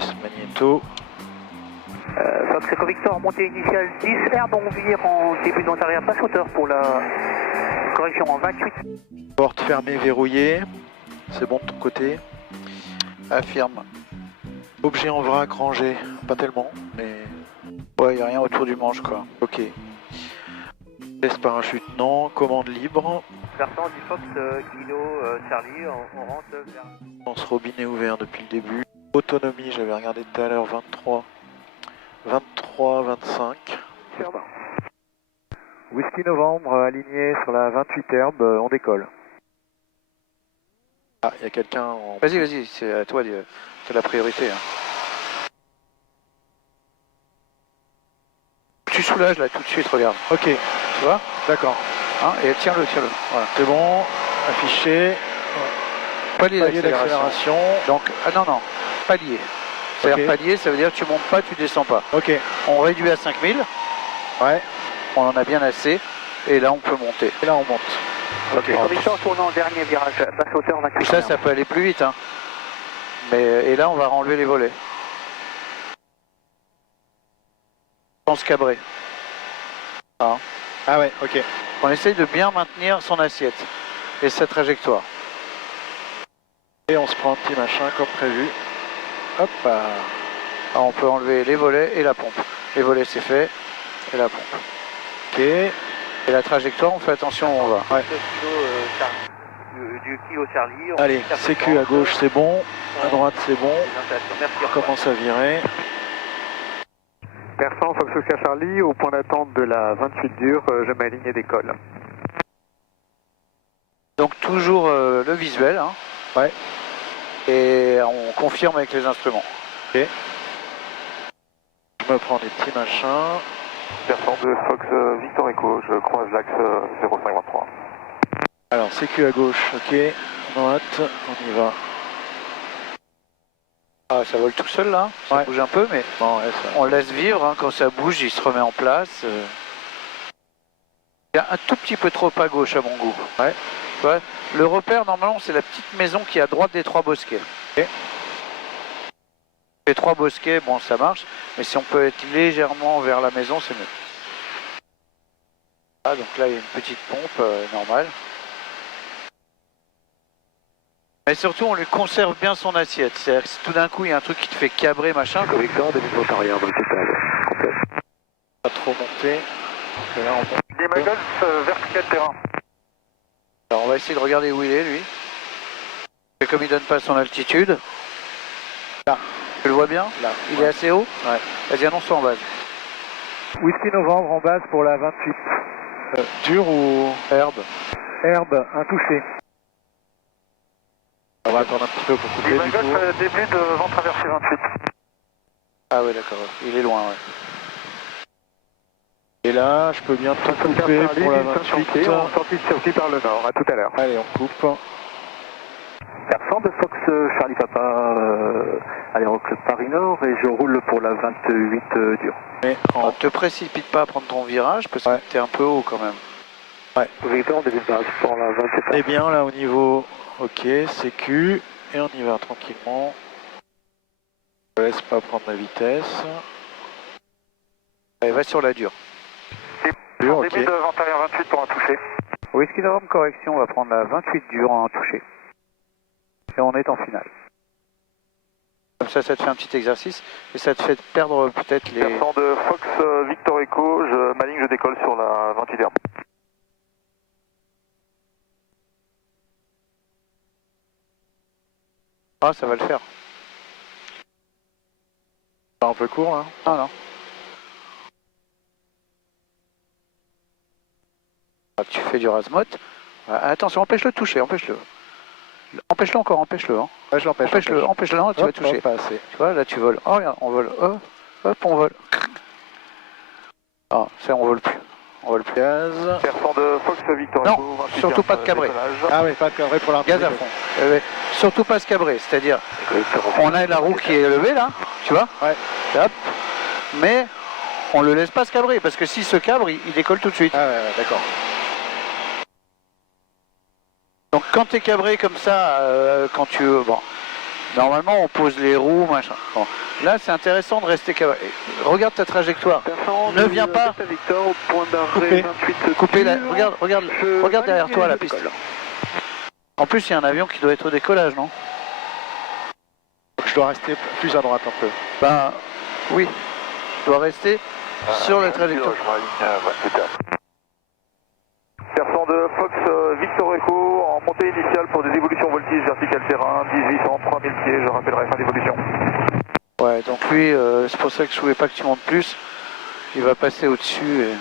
vitesse magnéto. Fox Echo Victor, montée initiale 10, herbe, on vire en début d'antérieur, passe hauteur pour la correction en 28. Porte fermée, verrouillée. C'est bon de ton côté. Affirme. Objet en vrac rangé. Pas tellement, mais... Ouais, y a rien autour du manche quoi. Ok. Test parachute, non. Commande libre. Versant 10 Fox, Kilo, Charlie, on rentre vers... Lance robinet ouvert depuis le début. Autonomie, j'avais regardé tout à l'heure, 23. 23, 25. Whisky Novembre, aligné sur la 28 herbe, on décolle. Ah, il y a quelqu'un en... Vas-y, vas-y, c'est à toi, c'est la priorité. Hein. Tu soulages là tout de suite, regarde. Ok, Tu vois? d'accord. Hein, et tiens-le, tiens-le. Voilà. C'est bon, affiché. Palier Palier d'accélération. d'accélération. Donc, ah non, non, palier. C'est-à-dire Ok. palier, ça veut dire tu montes pas, tu descends pas. Ok, On réduit à 5000, ouais, on en a bien assez, et là on peut monter. et là on monte. Ok, Echo Victor, tournant en dernier virage, passe hauteur 28. Tout ça, ça peut aller plus vite. Hein. Mais, et là, on va enlever les volets. Sans se cabrer. Hein. Ah ouais, ok. On essaye de bien maintenir son assiette et sa trajectoire. Et on se prend un petit machin comme prévu. Hop, Alors, on peut enlever les volets et la pompe. Les volets, c'est fait, et la pompe. ok. Et la trajectoire, on fait attention où on va. Ouais. Du Kilo Charlie. Allez, sécu à gauche c'est bon, à droite c'est bon. Merci. On commence à virer. Versant Fox Oscar Charlie, au point d'attente de la 28 dure, je m'aligne et décolle. Donc toujours le visuel, hein. Ouais. Et on confirme avec les instruments. Ok. Je me prends des petits machins. Versant de Fox Victor Echo, je croise l'axe 0523. Alors, sécu à gauche, ok. Droite, on y va. Ah, ça vole tout seul là, ça Ouais. bouge un peu, mais Bon, ouais, ça... on laisse vivre, hein. Quand ça bouge, il se remet en place. Il y a un tout petit peu trop à gauche à mon goût. Ouais. Tu vois, le repère, normalement, c'est la petite maison qui est à droite des 3 bosquets. Ok. Les 3 bosquets, bon, ça marche, mais si on peut être légèrement vers la maison, c'est mieux. Ah, donc là, il y a une petite pompe normale. Mais surtout, on lui conserve bien son assiette. C'est-à-dire que si tout d'un coup, il y a un truc qui te fait cabrer, machin. Echo Victor, demi-volte arrière dans le total, complète. Pas trop monter. Parce que là, on monte. Lima Golf, vertical terrain. Alors, on va essayer de regarder où il est, lui. Et comme il donne pas son altitude. Là. Tu le vois bien? Là. Il Ouais. est assez haut? Ouais. Vas-y, annonce-toi en base. Whisky Novembre en base pour la 28. Dur ou Herbe. herbe, un touché. On va attendre un petit peu pour couper Lima du coup. Golf, début de vent traversé 28. Ah ouais, d'accord. Il est loin, ouais. Et là, je peux bien tout couper pour la 28. On sortit de circuit par le nord, à tout à l'heure. Allez, on coupe. Versant de Fox Charlie Papa, Aéroclub Paris Nord, et je roule pour la 28 dure. Mais en... Ne te précipite pas à prendre ton virage parce que t'es un peu haut quand même. Victor, début de base pour la 27. on est bien là au niveau. Ok, sécu. Et on y va tranquillement. Je laisse pas prendre la vitesse. Allez, va sur la dure. Dur, ok. Début de vent arrière 28 pour un touché. Whisky Novembre correction, on va prendre la 28 dure en touché. Et on est en finale. Comme ça te fait un petit exercice et ça te fait perdre peut-être les... Versant de Fox Victor Echo, je m'aligne, je décolle sur la 28 herbe. Ah, ça va le faire. C'est un peu court là. Non, non. Ah, tu fais du rasmot. Ah, attention, empêche-le de toucher, empêche-le. Empêche-le encore, empêche-le. Hein. Ouais, je l'empêche. Empêche-le, empêche-le, non, tu vas toucher. Pas assez. Tu vois, là tu voles. Oh, regarde, on vole. Oh, hop, on vole. Ah, ça, on vole plus. On vole plus. Gaz. Versant de Fox Victor Non, Echo, 28 surtout pas de cabré. décollage. Ah oui, pas de cadré pour la Gaz à fond. Surtout pas se cabrer, c'est-à-dire, on a la roue qui est levée là, tu vois. Ouais. Hop. Mais on le laisse pas se cabrer parce que s'il se cabre, il décolle tout de suite. Ah ouais, d'accord. Donc quand tu es cabré comme ça, quand tu... bon, Normalement, on pose les roues, machin. Bon. Là, c'est intéressant de rester cabré. Regarde ta trajectoire. Ne viens pas. Victor, point Coupé. d'arrêt 28. Couper la... Regarde derrière toi la piste. En plus, il y a un avion qui doit être au décollage, non? Je dois rester plus à droite un peu. Ben, oui. Je dois rester sur la trajectoire. Percent de Fox Victor Echo en montée initiale pour des évolutions voltige verticale terrain, 1800, 3000 pieds, je rappellerai fin d'évolution. Ouais, donc lui, c'est pour ça que je voulais pas que tu montes plus. Il va passer au-dessus et...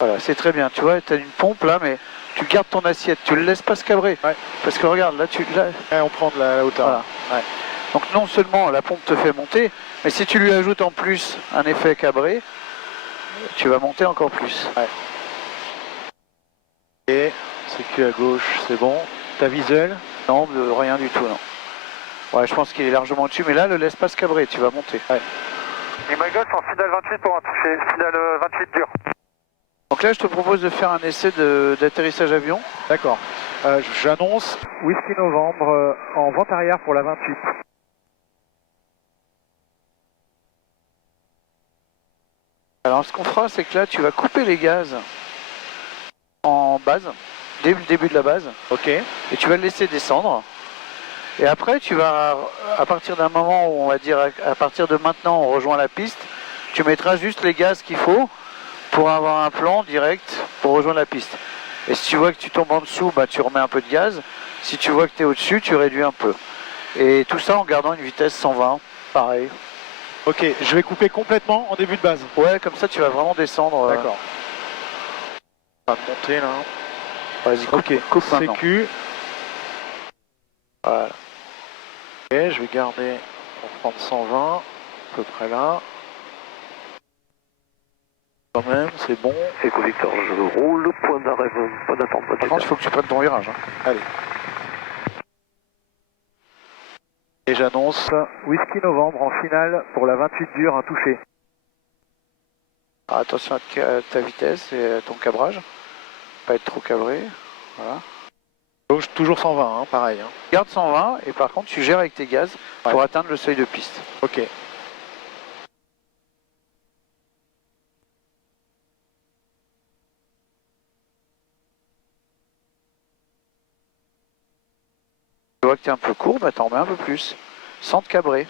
Voilà, c'est très bien. Tu vois, tu as une pompe là, mais tu gardes ton assiette. Tu le laisses pas se cabrer. Ouais. Parce que regarde, là, Ouais, on prend de la hauteur. Voilà. Ouais. Donc non seulement la pompe te fait monter, mais si tu lui ajoutes en plus un effet cabré, tu vas monter encore plus. Ouais. Et sécu à gauche, c'est bon. Ta visuel? Non, rien du tout, non. Ouais, je pense qu'il est largement au-dessus, mais là, le laisse pas se cabrer, tu vas monter. Ouais. Imagos en finale 28 pour un toucher, finale 28 dur. Donc là, je te propose de faire un essai d'atterrissage avion. D'accord. J'annonce Whisky Novembre en vente arrière pour la 28. Alors, ce qu'on fera, c'est que là, tu vas couper les gaz en base, dès le début de la base. OK. Et tu vas le laisser descendre. Et après, tu vas, à partir d'un moment où on va dire, à partir de maintenant, on rejoint la piste, tu mettras juste les gaz qu'il faut pour avoir un plan direct pour rejoindre la piste. Et si tu vois que tu tombes en dessous, bah, tu remets un peu de gaz. Si tu vois que tu es au-dessus, tu réduis un peu. Et tout ça en gardant une vitesse 120, pareil. OK, je vais couper complètement en début de base. Ouais, comme ça, tu vas vraiment descendre. D'accord. On va monter là. Vas-y, coupe, OK, coupe maintenant. sécu. Voilà. Ok, je vais garder pour prendre 120, à peu près là. Quand même, c'est bon. Echo Victor, je roule, point d'arrêt, pas d'attente. Par contre, il faut que tu prennes ton virage. Hein. Allez. Et j'annonce Whisky Novembre en finale pour la 28 dure, un touché. Alors, attention à ta vitesse et à ton cabrage. Pas être trop cabré. Voilà. donc, toujours 120, hein, pareil. Hein. Garde 120 et par contre, tu gères avec tes gaz pour atteindre le seuil de piste. Ok. Tu vois que tu es un peu court, bah t'en mets un peu plus. Sans te cabrer.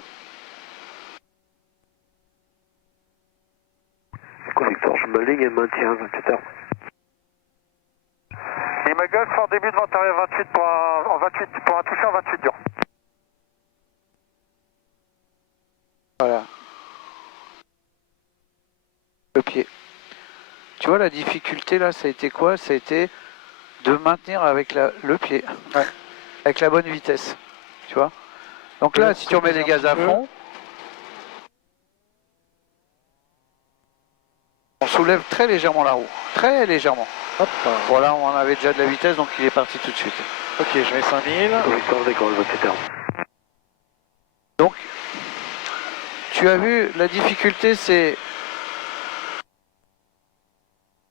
Echo Victor, je m'aligne et maintiens 28 heures. Imagos en début de vente arrière 28 pour un toucher en 28 dur. Voilà. Le pied. Tu vois la difficulté là, ça a été quoi? Ça a été de maintenir avec le pied. Ouais. Avec la bonne vitesse. Tu vois? Donc là, si tu remets des gaz à fond, on soulève très légèrement la roue. Très légèrement. Hop. Voilà, on en avait déjà de la vitesse, donc il est parti tout de suite. Ok, je mets 5000. Echo Victor, je décolle 28 heures. Donc, tu as vu, la difficulté, c'est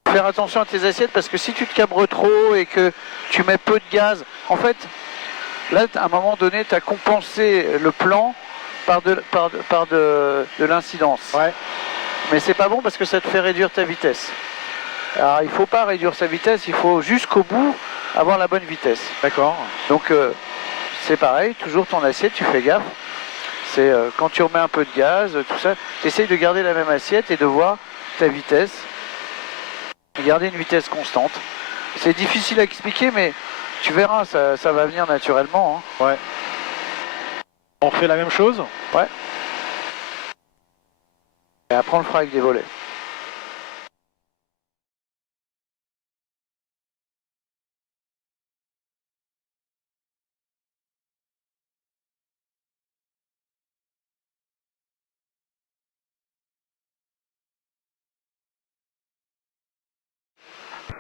faire attention à tes assiettes, parce que si tu te cabres trop et que tu mets peu de gaz, en fait, là, à un moment donné, tu as compensé le plan par de l'incidence. Ouais. Mais c'est pas bon parce que ça te fait réduire ta vitesse. Alors, il faut pas réduire sa vitesse, il faut jusqu'au bout avoir la bonne vitesse. D'accord. Donc, c'est pareil, toujours ton assiette, tu fais gaffe. C'est quand tu remets un peu de gaz, tout ça, tu essayes de garder la même assiette et de voir ta vitesse. Garder une vitesse constante. C'est difficile à expliquer, mais tu verras, ça va venir naturellement. Hein. Ouais. On refait la même chose? Ouais. Et après, on le fera avec des volets.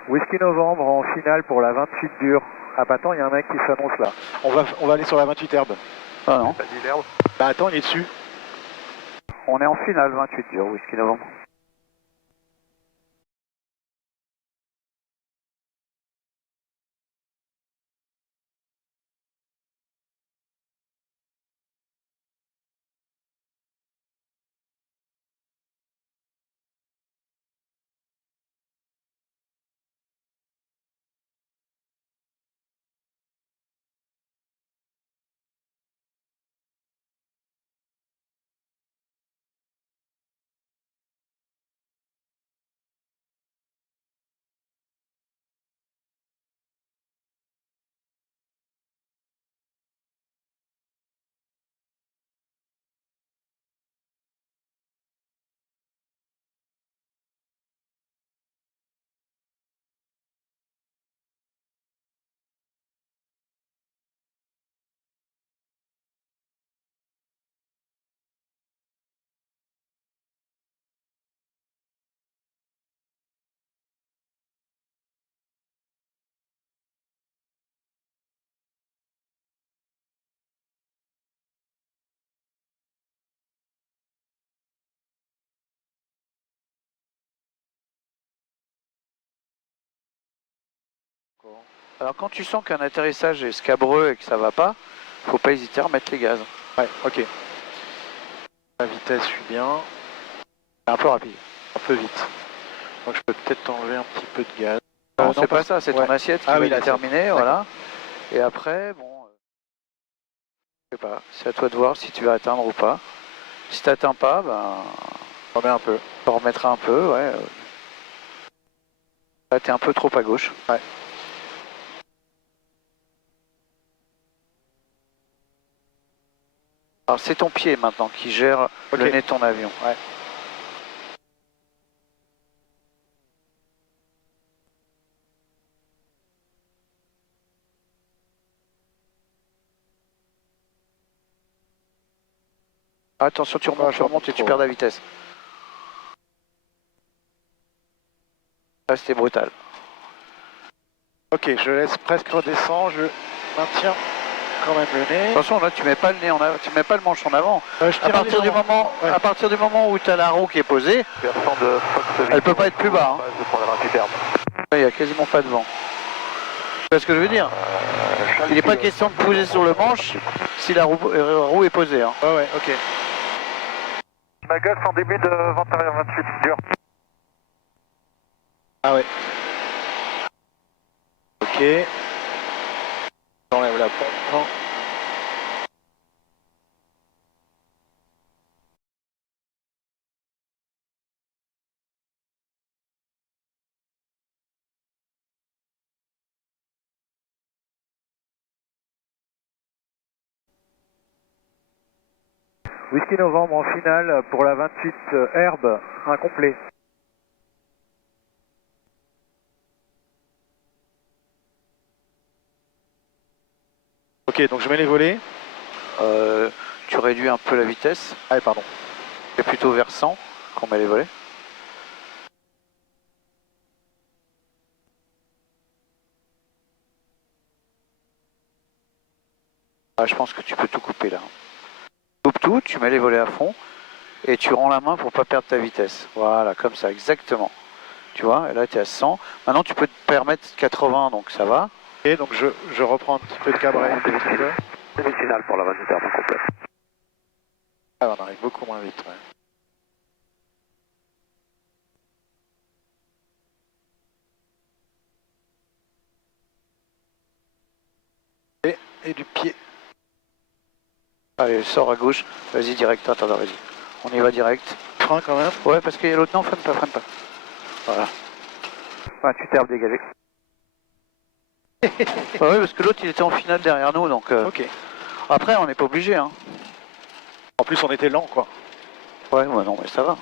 Whisky Novembre en finale pour la 28 dure. Ah bah attends, il y a un mec qui s'annonce là. On va aller sur la 28 herbe. Ah non. T'as dit l'herbe? Bah attends, il est dessus. On est en finale 28 dure, Whisky Novembre. Alors quand tu sens qu'un atterrissage est scabreux et que ça va pas, faut pas hésiter à remettre les gaz. Ouais, ok. La vitesse, je suis bien. C'est un peu rapide. Un peu vite. Donc je peux peut-être enlever un petit peu de gaz. Non, c'est pas ça, c'est ton assiette qui va déterminer, voilà. Et après, bon, je sais pas, c'est à toi de voir si tu vas atteindre ou pas. Si tu n'atteins pas, ben, On remet un peu. tu en remettras un peu, ouais. Là, t'es un peu trop à gauche. Ouais. Alors c'est ton pied maintenant qui gère le nez de ton avion. Ouais. Attention, tu remontes et tu perds la vitesse. Là, c'était brutal. Ok, je laisse presque redescendre, je maintiens quand même le nez. Attention, là, tu mets pas le nez en avant, tu mets pas le manche en avant. Je À partir du moment où tu as la roue qui est posée, elle peut pas être plus bas. Il n'y a quasiment pas de vent. Tu vois ce que je veux dire? Il n'est pas question de poser sur le manche si la roue est posée. Hein. Ouais, ok. Magas en début de 21-28, dur. Ah ouais. Ok. J'enlève la pompe. Whisky Novembre en finale pour la 28 Herbe, incomplet. Ok, donc je mets les volets. Tu réduis un peu la vitesse. Ah, pardon. C'est plutôt vers 100 qu'on met les volets. Ah, je pense que tu peux tout couper là. Tu coupes tout, tu mets les volets à fond et tu rends la main pour pas perdre ta vitesse. Voilà, comme ça, exactement. Tu vois, et là tu es à 100. Maintenant tu peux te permettre 80, donc ça va. Ok, donc je reprends un petit peu de cabré. C'est le final pour la 28 heures complète. Ah, on arrive beaucoup moins vite. Ouais. Et du pied. Allez, sors à gauche. Vas-y, direct. Attends, vas-y. On y va direct. Frein quand même. Ouais, parce qu'il y a l'autre. Non, freine pas. Voilà. Enfin, tu t'es dégagé. Bah oui, parce que l'autre il était en finale derrière nous, donc. Ok. Après, on n'est pas obligé, hein. En plus, on était lent, quoi. Ouais, non, mais ça va.